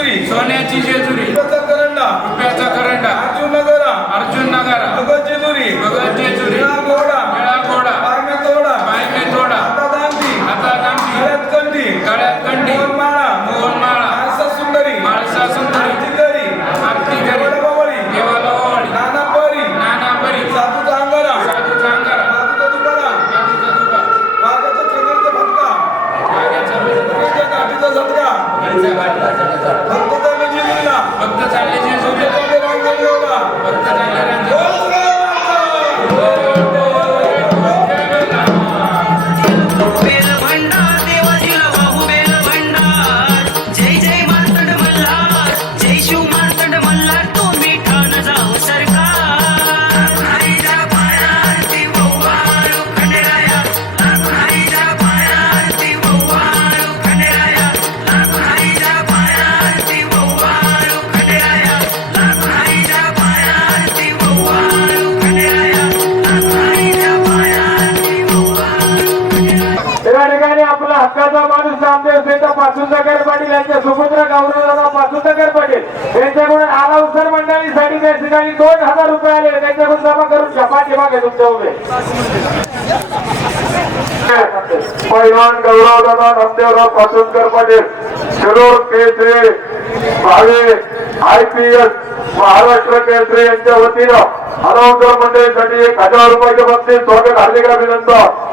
जेजुरी सोन्याची जेजुरी रुपयाचा करंडा अर्जुन नगरा भगत जेजुरी निळा घोडा पाय में तोडा हातात अंगठी गळ्यात कंठी मोहनमाळा माळसा सुंदरी आरती करी देवाला ओवाळी नाना परी साधूचा अंगारा माधुका तुकाराम वाघाचा चंद्राचा भटका घाटीचा झटका भक्त चालले जेजुरीला भक्त चालले हक्काचा माणूस नामदेव सेठ पाचुंदकर पाटील यांच्या सुपुत्र गौरवदादा पाचुंदकर पाटील यांच्याकडून आलाउसर मंडळीसाठी त्या ठिकाणी 2000 रुपये आले त्यांच्याकडून जमा करून झपाटे मागे तुमच्या उभे पैलवान गौरवदादा नामदेवराव पाचुंदकर पाटील शिरोळ केसरी भावे IPS महाराष्ट्र केसरी यांच्या वतीनं आलाउसर मंडळीसाठी 1000 रुपयाच्या बाबतीत स्वागत हार्दिक अभिनंदन.